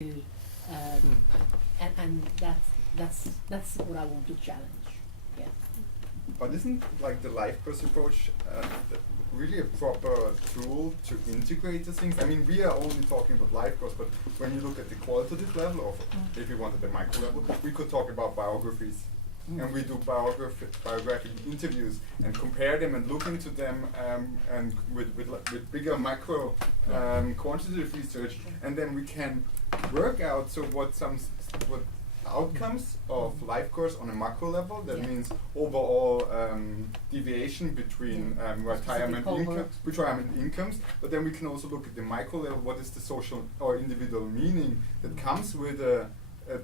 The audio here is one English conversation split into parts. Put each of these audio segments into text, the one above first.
and that's what I want to challenge. Yeah. But isn't like the life course approach really a proper tool to integrate the things? I mean, we are only talking about life course, but when you look at the qualitative level, or if you wanted the micro level, we could talk about biographies. And we do biographic interviews and compare them and look into them and with bigger macro quantitative research, and then we can work out what outcomes of life course on a macro level. That means overall deviation between retirement incomes. But then we can also look at the micro level. What is the social or individual meaning that comes with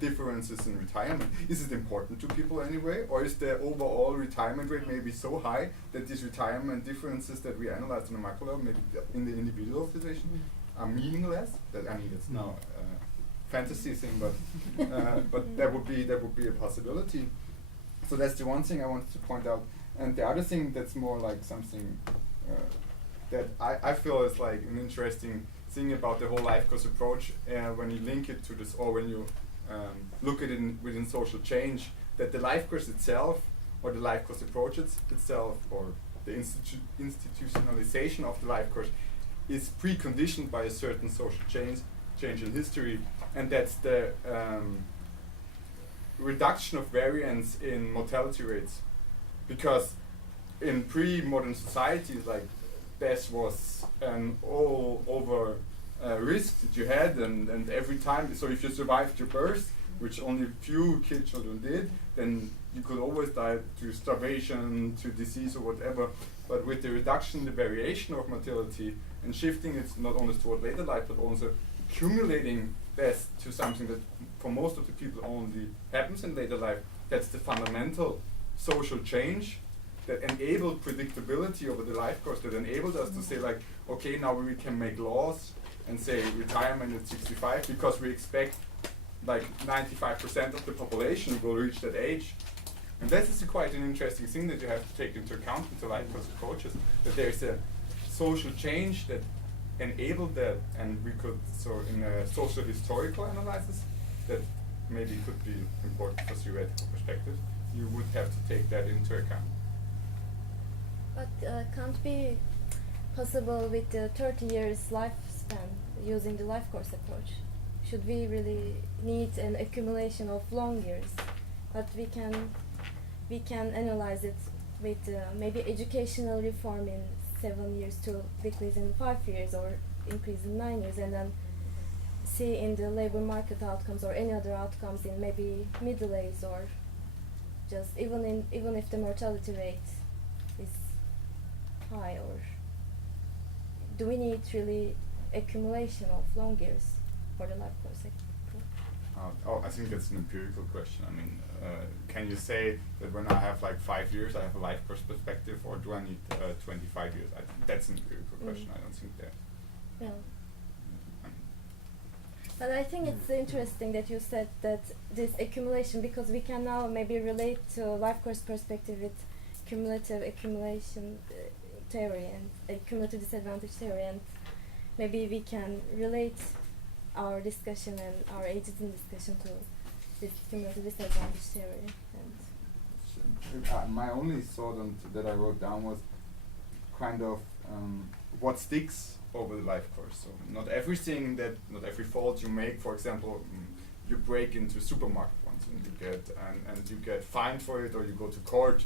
differences in retirement? Is it important to people anyway, or is the overall retirement rate maybe so high that these retirement differences that we analyze on a macro level, maybe in the individual situation, are meaningless? That, I mean, it's now fantasy thing, but that would be a possibility. So that's the one thing I wanted to point out. And the other thing that's more like something that I feel is like an interesting thing about the whole life course approach, when you link it to this, or when you look at it within social change, that the life course itself, or the life course approach itself, or the institutionalization of the life course is preconditioned by a certain social change in history, and that's the reduction of variance in mortality rates. Because in pre-modern societies, like, death was an all over risk that you had, and every time, so if you survived your birth, which only few children did, then you could always die to starvation, to disease or whatever. But with the reduction in the variation of mortality and shifting it not only toward later life, but also accumulating death to something that for most of the people only happens in later life, that's the fundamental social change that enabled predictability over the life course, that enabled us to say, like, okay, now we can make laws and say retirement at 65, because we expect like 95% of the population will reach that age. And that is quite an interesting thing that you have to take into account with the life course approaches, that there's a social change that enabled that, and we could, so in a social historical analysis that maybe could be important for theoretical perspective, you would have to take that into account. But can't be possible with the 30 years lifespan using the life course approach? Should we really need an accumulation of long years? But we can analyze it with maybe educational reform in 7 years to decrease in 5 years, or increase in 9 years, and then see in the labor market outcomes or any other outcomes in maybe middle age, or just even if the mortality rate is high, or do we need really accumulation of long years for the life course approach? I think that's an empirical question. I mean, can you say that when I have like 5 years, I have a life course perspective, or do I need 25 years? I think that's an empirical question. I don't think that. Yeah. But I think it's interesting that you said that this accumulation, because we can now maybe relate to life course perspective with cumulative accumulation theory and cumulative disadvantage theory, and maybe we can relate our discussion and our ageism discussion to this cumulative disadvantage theory. My only thought that I wrote down was kind of what sticks over the life course. So not every fault you make, for example, you break into supermarket once and you get fined for it, or you go to court,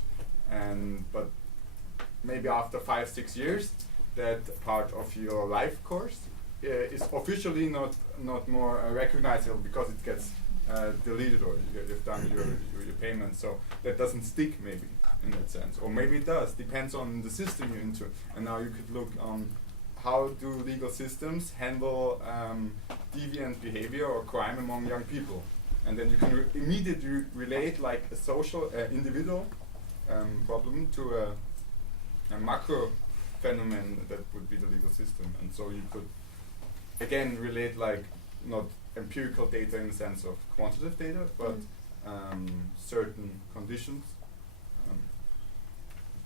but maybe after 5-6 years, that part of your life course is officially not more recognizable, because it gets deleted, or you've done your payment. So that doesn't stick, maybe, in that sense, or maybe it does. Depends on the system you're into. And now you could look on how do legal systems handle deviant behavior or crime among young people, and then you can immediately relate like a social individual problem to a macro phenomenon that would be the legal system. And so you could again relate, like, not empirical data in the sense of quantitative data, but certain conditions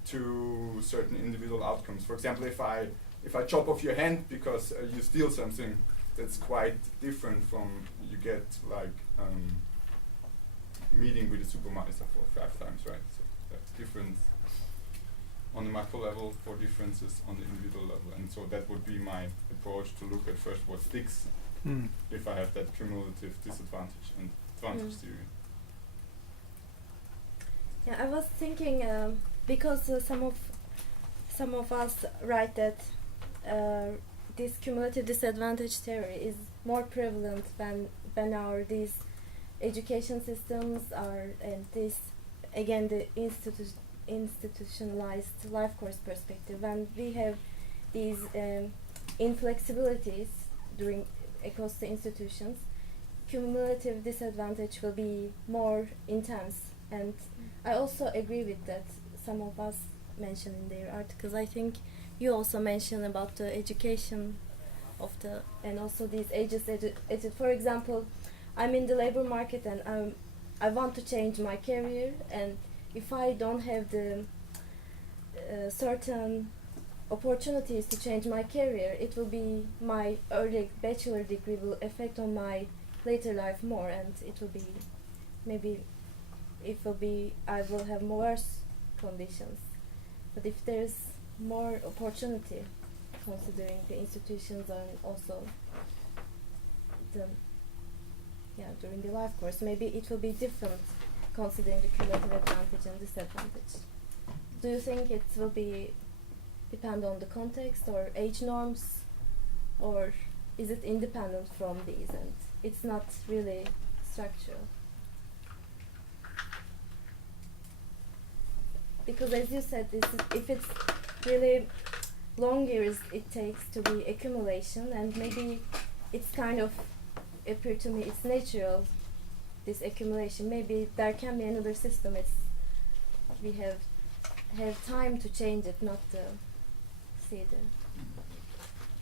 to certain individual outcomes. For example, if I chop off your hand because you steal something, that's quite different from you get like meeting with a supervisor for 5 times, right? So that's different on the macro level for differences on the individual level, and so that would be my approach to look at first what sticks if I have that cumulative disadvantage and advantage theory. Yeah, I was thinking because some of us write that this cumulative disadvantage theory is more prevalent when our these education systems are, and this again the institutionalized life course perspective, when we have these inflexibilities across the institutions, cumulative disadvantage will be more intense. And I also agree with that. Some of us mentioned in their articles. I think you also mentioned about the education of and also these ages. For example, I'm in the labor market and I want to change my career, and if I don't have the certain opportunities to change my career, it will be my early bachelor degree will affect on my later life more, and it will be maybe I will have worse conditions. But if there's more opportunity, considering the institutions and also during the life course, maybe it will be different considering the cumulative advantage and disadvantage. Do you think it will be depend on the context or age norms, or is it independent from these and it's not really structural? Because as you said, if it's really long years it takes to be accumulation, and maybe it's kind of appear to me it's natural, this accumulation. Maybe there can be another system. We have time to change it, not to see the.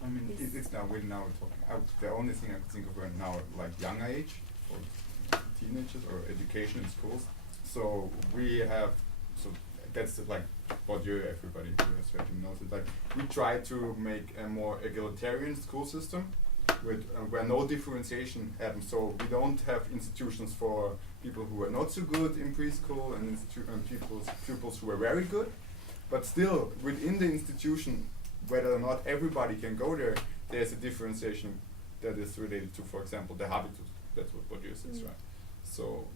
I mean, it's now we're talking. The only thing I could think of right now, like younger age or teenagers or education in schools. So we have that's like what everybody who has certain knows it. Like we try to make a more egalitarian school system with where no differentiation happens. So we don't have institutions for people who are not so good in preschool and pupils who are very good. But still, within the institution, whether or not everybody can go there, there's a differentiation that is related to, for example, the habitus. That's what you said, right? So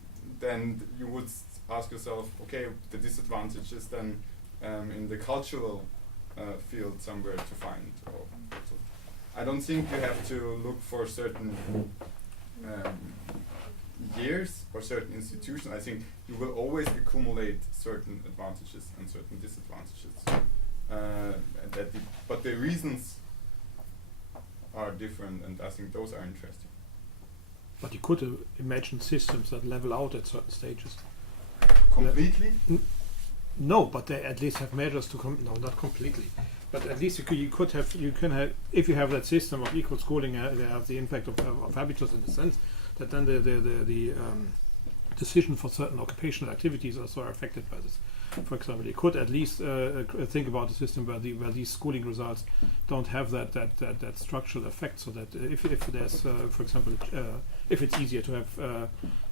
then you would ask yourself, okay, the disadvantage is then in the cultural field somewhere to find. I don't think you have to look for certain years or certain institutions. I think you will always accumulate certain advantages and certain disadvantages. But the reasons are different, and I think those are interesting. But you could imagine systems that level out at certain stages. Completely? No, but they at least have measures to no, not completely. But at least you can have if you have that system of equal schooling, they have the impact of habitus in the sense that then the decision for certain occupational activities also are affected by this. For example, you could at least think about a system where these schooling results don't have that structural effect, so that if there's for example if it's easier to have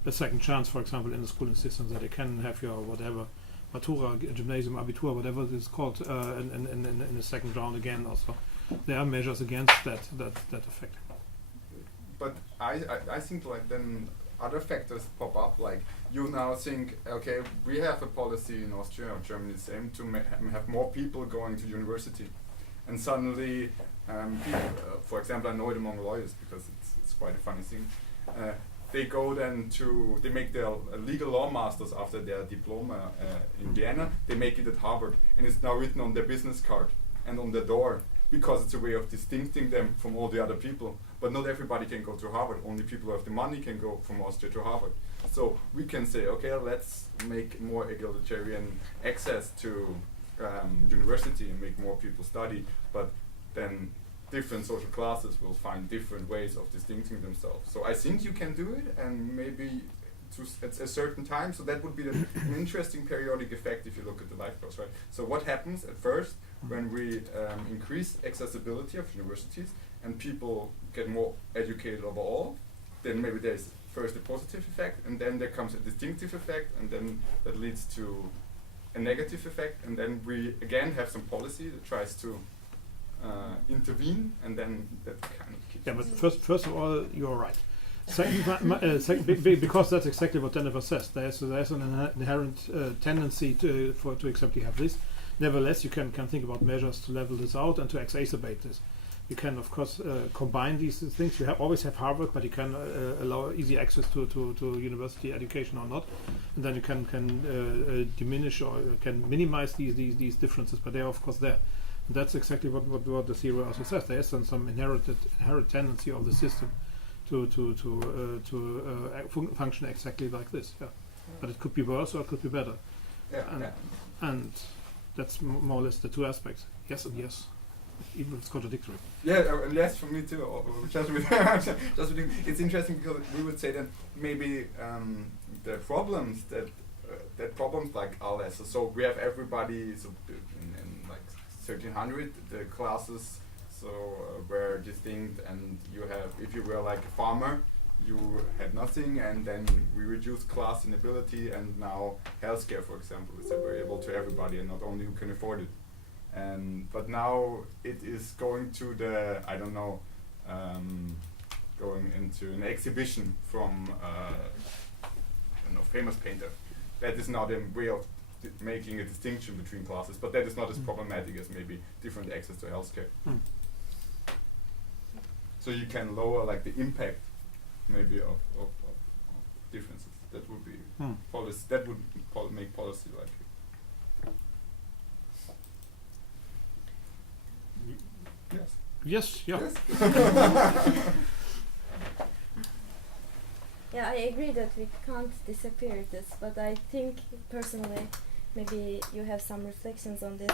a second chance, for example, in the schooling system, that they can have your whatever Matura, Gymnasium, Abitur, whatever it is called, in the second round again. Also, there are measures against that effect. But I think like then other factors pop up. Like you now think, okay, we have a policy in Austria or Germany the same to have more people going to university, and suddenly, for example, I know it among lawyers because it's quite a funny thing. They go then they make their legal law masters after their diploma in Vienna. They make it at Harvard, and it's now written on their business card and on their door because it's a way of distincting them from all the other people. But not everybody can go to Harvard. Only people who have the money can go from Austria to Harvard. So we can say, okay, let's make more egalitarian access to university and make more people study. But then different social classes will find different ways of distincting themselves. So I think you can do it, and maybe at a certain time. So that would be an interesting periodic effect if you look at the life course, right? So what happens at first when we increase accessibility of universities, and people get more educated overall, then maybe there's first a positive effect, and then there comes a distinctive effect, and then that leads to a negative effect, and then we again have some policy that tries to intervene, and then that kind of keeps. Yeah, but first of all, you're right. Second, because that's exactly what Jennifer says. There's an inherent tendency to accept you have this. Nevertheless, you can think about measures to level this out and to exacerbate this. You can, of course, combine these things. You always have Harvard, but you can allow easy access to university education or not, and then you can diminish or can minimize these differences. But they are, of course, there. And that's exactly what the theory also says. There is some inherent tendency of the system to function exactly like this. Yeah. But it could be worse or it could be better. Yeah. And that's more or less the two aspects. Yes and yes. Even if it's contradictory. Yeah, and yes, for me too. It's interesting because we would say that maybe the problems that problems like are less. So we have everybody. So in like 1300, the classes were distinct, and you have, if you were like a farmer, you had nothing, and then we reduced class inequality, and now healthcare, for example, is available to everybody, and not only who can afford it. But now it is going to the, I don't know, going into an exhibition from famous painter. That is not a way of making a distinction between classes, but that is not as problematic as maybe different access to healthcare. So you can lower like the impact maybe of differences. That would be policy. That would make policy like. Yes. Yeah. Yes. Yeah, I agree that we can't disappear this, but I think personally, maybe you have some reflections on this.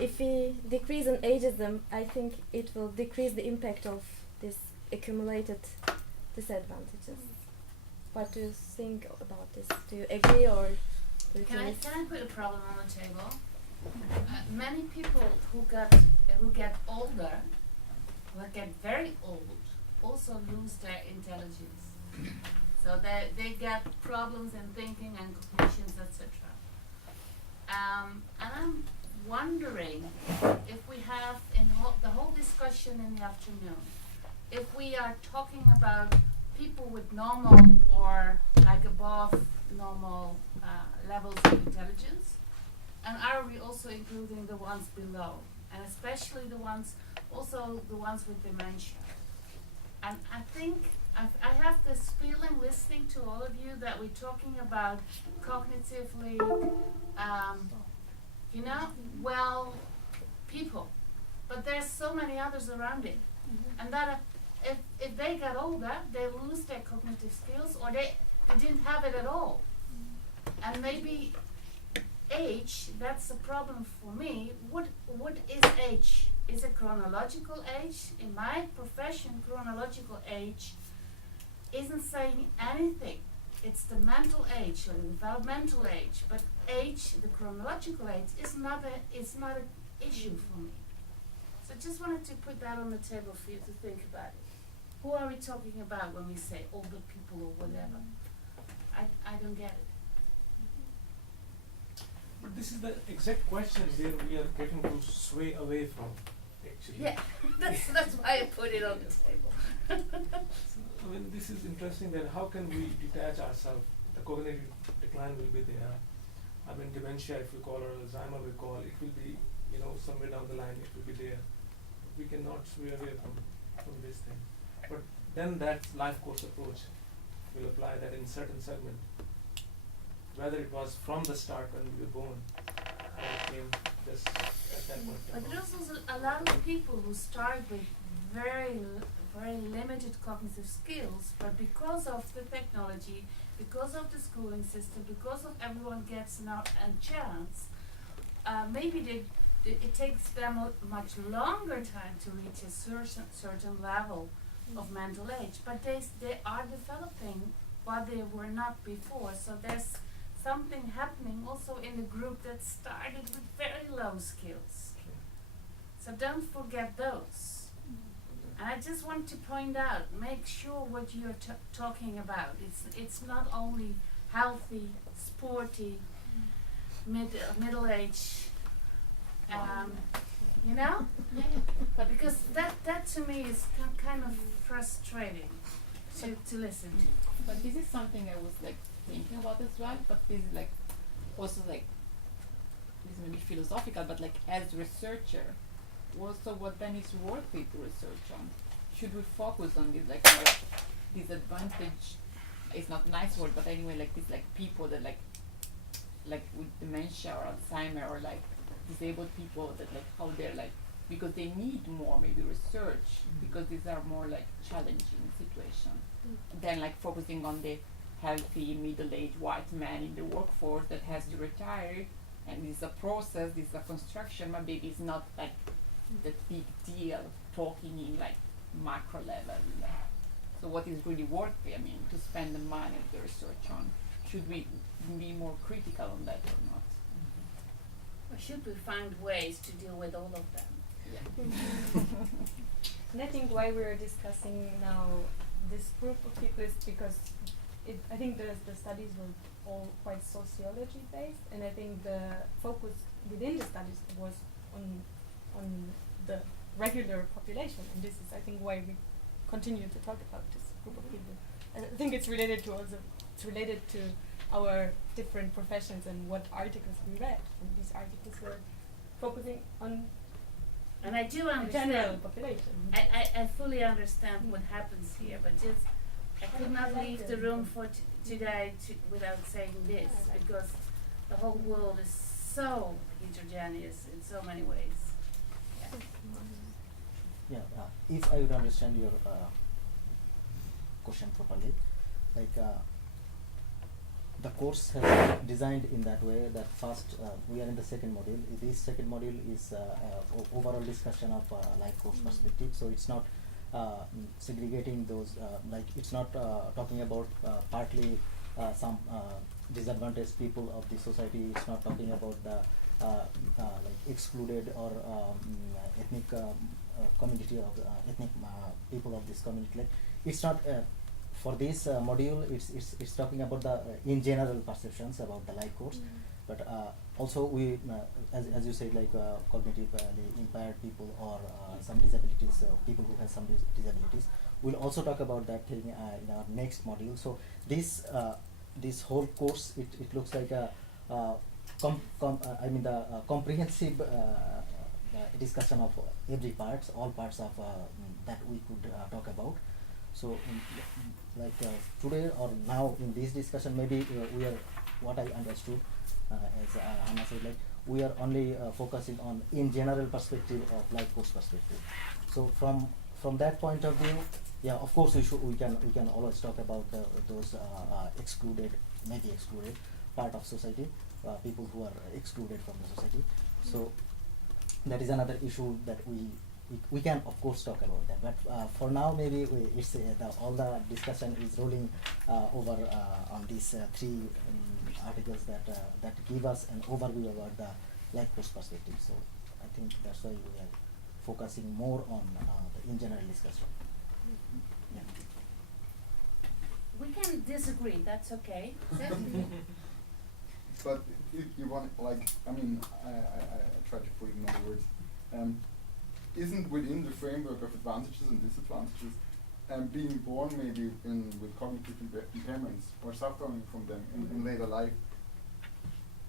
If we decrease an ageism, I think it will decrease the impact of this accumulated disadvantages. What do you think about this? Do you agree or do you Can I think put a problem on the table? Many people who get older, who get very old, also lose their intelligence. So they get problems in thinking and cognitions, etc. And I'm wondering if we have the whole discussion in the afternoon, if we are talking about people with normal or like above normal levels of intelligence, and are we also including the ones below, and especially the ones with dementia? And I think I have this feeling listening to all of you that we're talking about cognitively, well people, but there's so many others around it, and that if they get older, they lose their cognitive skills, or they didn't have it at all, and maybe age, that's a problem for me. What is age? Is it chronological age? In my profession, chronological age isn't saying anything. It's the mental age or the developmental age, but age, the chronological age, is not an issue for me. So I just wanted to put that on the table for you to think about it. Who are we talking about when we say older people or whatever? I don't get it. But this is the exact question where we are getting to sway away from, actually. Yeah, that's why I put it on the table. So, I mean, this is interesting that how can we detach ourselves? The cognitive decline will be there. I mean, dementia, if we call, or Alzheimer we call, it will be, somewhere down the line it will be there. We cannot sway away from this thing. But then that life course approach will apply that in certain segment. Whether it was from the start when we were born, or it came just at that point. But there's also a lot of people who start with very limited cognitive skills, but because of the technology, because of the schooling system, because of everyone gets now a chance, maybe it takes them a much longer time to reach a certain level of mental age, but they are developing while they were not before. So there's something happening also in the group that started with very low skills. So don't forget those. And I just want to point out, make sure what you're talking about. It's not only healthy, sporty, middle age, you know? But Because that to me is kind of frustrating to listen to. But this is something I was like thinking about as well. But this is like also like this may be philosophical, but like as researcher, also what then is worth it to research on? Should we focus on this like disadvantage? It's not a nice word, but anyway, like this like people that like with dementia or Alzheimer or like disabled people that like how they're like because they need more maybe research because these are more like challenging situations than like focusing on the healthy middle-aged white man in the workforce that has to retire and this is a process, this is a construction, but maybe it's not like the big deal talking in like macro level. So what is really worth it, I mean, to spend the money of the research on? Should we be more critical on that or not? Or should we find ways to deal with all of them? And I think why we're discussing now this group of people is because I think the studies were all quite sociology based, and I think the focus within the studies was on the regular population, and this is I think why we continue to talk about this group of people. And I think it's related to our different professions and what articles we read, and these articles were focusing on And I do the understand. general population. I fully understand what happens here, but just I could not leave the room for today without saying this, because the whole world is so heterogeneous in so many ways. Yeah, if I would understand your question properly, like the course has been designed in that way that first we are in the second module. This second module is overall discussion of life course perspective. So it's not segregating those like it's not talking about partly some disadvantaged people of the society. It's not talking about the like excluded or ethnic community of ethnic people of this community. Like it's not for this module. It's talking about the in general perceptions about the life course, but also we as you said like cognitively impaired people or some disabilities, people who have some disabilities. We'll also talk about that thing in our next module. So this whole course it looks like a the comprehensive discussion of all parts of that we could talk about. So like today or now in this discussion maybe we are what I understood as Hannah said, like we are only focusing on in general perspective of life course perspective. So from that point of view, yeah, of course we can always talk about those excluded part of society, people who are excluded from the society. So that is another issue that we can of course talk about that, but for now maybe it's all the discussion is rolling over on these three articles that give us an overview about the life course perspective. So I think that's why we are focusing more on the in general discussion. Yeah. We can disagree. That's okay. But if you want, like, I mean, I try to put it in other words. Isn't within the framework of advantages and disadvantages, being born maybe with cognitive impairments or suffering from them in later life,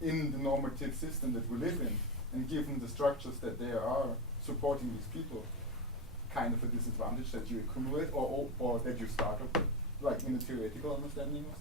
in the normative system that we live in, and given the structures that there are supporting these people, kind of a disadvantage that you accumulate or that you start up with, like in the theoretical understanding of